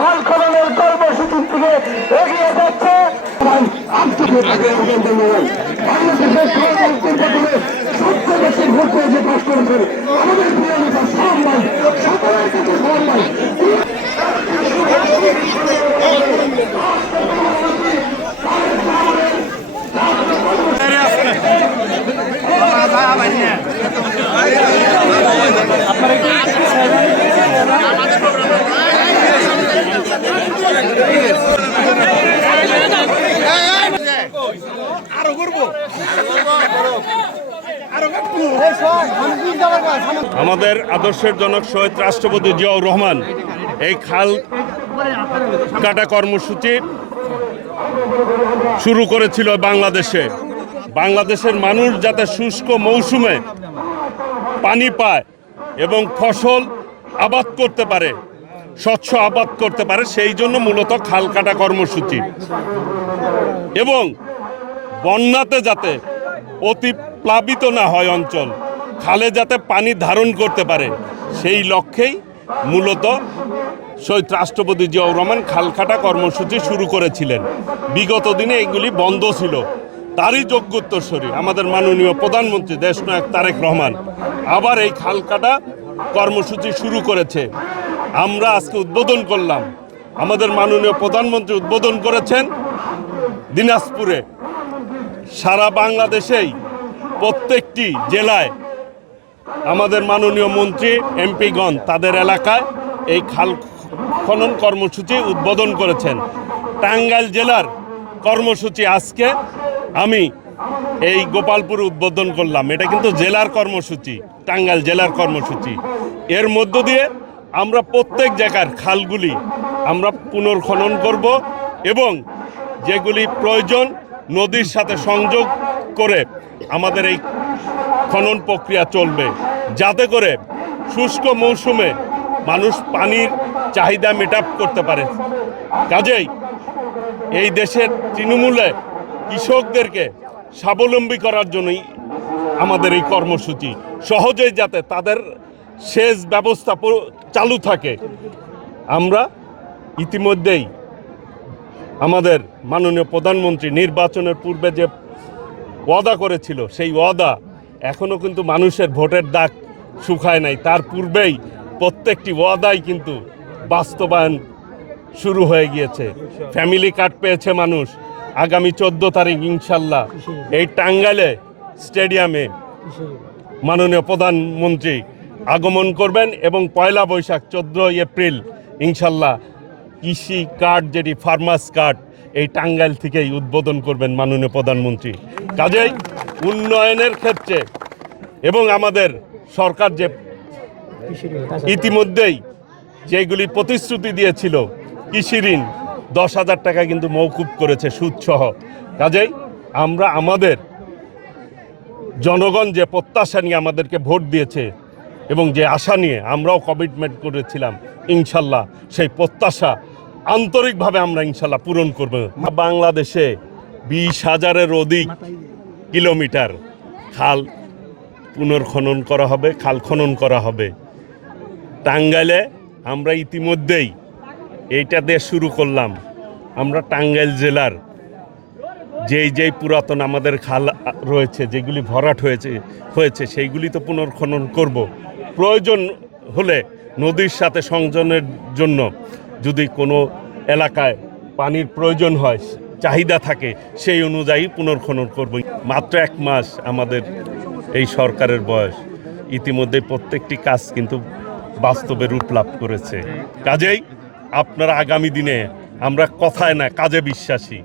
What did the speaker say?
খাল খননের কর্মসূচির দিকে এগিয়ে যাচ্ছে। সবচেয়ে বেশি ভোট যে পাশ করেছেন আমাদের প্রিয় নেতা সালাম ভাই, সকলের কাছে সালাম ভাই। আমাদের আদর্শের জনক শহীদ রাষ্ট্রপতি জিয়াউর রহমান এই খাল কাটা কর্মসূচি শুরু করেছিল বাংলাদেশে। বাংলাদেশের মানুষ যাতে শুষ্ক মৌসুমে পানি পায় এবং ফসল আবাদ করতে পারে, স্বচ্ছ আবাদ করতে পারে, সেই জন্য মূলত খাল কাটা কর্মসূচি। এবং বন্যাতে যাতে অতি প্লাবিত না হয় অঞ্চল, খালে যাতে পানি ধারণ করতে পারে, সেই লক্ষ্যেই মূলত শহীদ রাষ্ট্রপতি জিয়াউর রহমান খাল কাটা কর্মসূচি শুরু করেছিলেন। বিগত দিনে এগুলি বন্ধ ছিল। তারই যোগ্যোত্তরসূরি আমাদের মাননীয় প্রধানমন্ত্রী দেশনায়ক তারেক রহমান আবার এই খাল কাটা কর্মসূচি শুরু করেছে। আমরা আজকে উদ্বোধন করলাম। আমাদের মাননীয় প্রধানমন্ত্রী উদ্বোধন করেছেন দিনাজপুরে। সারা বাংলাদেশেই প্রত্যেকটি জেলায় আমাদের মাননীয় মন্ত্রী এমপিগণ তাদের এলাকায় এই খাল খনন কর্মসূচি উদ্বোধন করেছেন। টাঙ্গাইল জেলার কর্মসূচি আজকে আমি এই গোপালপুরে উদ্বোধন করলাম। এটা কিন্তু জেলার কর্মসূচি, টাঙ্গাইল জেলার কর্মসূচি। এর মধ্য দিয়ে আমরা প্রত্যেক জায়গার খালগুলি আমরা পুনর্খনন করব এবং যেগুলি প্রয়োজন নদীর সাথে সংযোগ করে আমাদের এই খনন প্রক্রিয়া চলবে, যাতে করে শুষ্ক মৌসুমে মানুষ পানির চাহিদা মেট আপ করতে পারে। কাজেই এই দেশের তৃণমূলে কৃষকদেরকে স্বাবলম্বী করার জন্যই আমাদের এই কর্মসূচি, সহজেই যাতে তাদের সেচ ব্যবস্থা চালু থাকে। আমরা ইতিমধ্যেই আমাদের মাননীয় প্রধানমন্ত্রী নির্বাচনের পূর্বে যে ওয়াদা করেছিল, সেই ওয়াদা এখনও কিন্তু মানুষের ভোটের দাগ শুকায় নাই। তার পূর্বেই প্রত্যেকটি ওয়াদাই কিন্তু বাস্তবায়ন শুরু হয়ে গিয়েছে। ফ্যামিলি কার্ড পেয়েছে মানুষ। আগামী 14 তারিখ ইনশাল্লাহ এই টাঙ্গাইলে স্টেডিয়ামে মাননীয় প্রধানমন্ত্রী আগমন করবেন এবং 1 বৈশাখ 14 এপ্রিল ইনশাল্লাহ কৃষি কার্ড, যেটি ফার্মার্স কার্ড, এই টাঙ্গাইল থেকেই উদ্বোধন করবেন মাননীয় প্রধানমন্ত্রী। কাজেই উন্নয়নের ক্ষেত্রে এবং আমাদের সরকার যে ইতিমধ্যেই যেগুলি প্রতিশ্রুতি দিয়েছিল, কৃষি ঋণ 10,000 টাকা কিন্তু মওকুফ করেছে সুদসহ। কাজেই আমরা আমাদের জনগণ যে প্রত্যাশা নিয়ে আমাদেরকে ভোট দিয়েছে এবং যে আশা নিয়ে আমরাও কমিটমেন্ট করেছিলাম, ইনশাল্লাহ সেই প্রত্যাশা আন্তরিকভাবে আমরা ইনশাল্লাহ পূরণ করব। বাংলাদেশে 20,000-এর অধিক কিলোমিটার খাল পুনর্খনন করা হবে, খাল খনন করা হবে। টাঙ্গাইলে আমরা ইতিমধ্যেই এইটা দিয়ে শুরু করলাম। আমরা টাঙ্গাইল জেলার যেই পুরাতন আমাদের খাল রয়েছে, যেগুলি ভরাট হয়েছে সেইগুলি তো পুনর্খনন করব। প্রয়োজন হলে নদীর সাথে সংযোগের জন্য যদি কোনো এলাকায় পানির প্রয়োজন হয়, চাহিদা থাকে, সেই অনুযায়ী পুনর্খনন করব। মাত্র 1 মাস আমাদের এই সরকারের বয়স, ইতিমধ্যে প্রত্যেকটি কাজ কিন্তু বাস্তবে রূপ লাভ করেছে। কাজেই আপনারা আগামী দিনে, আমরা কথায় না কাজে বিশ্বাসী।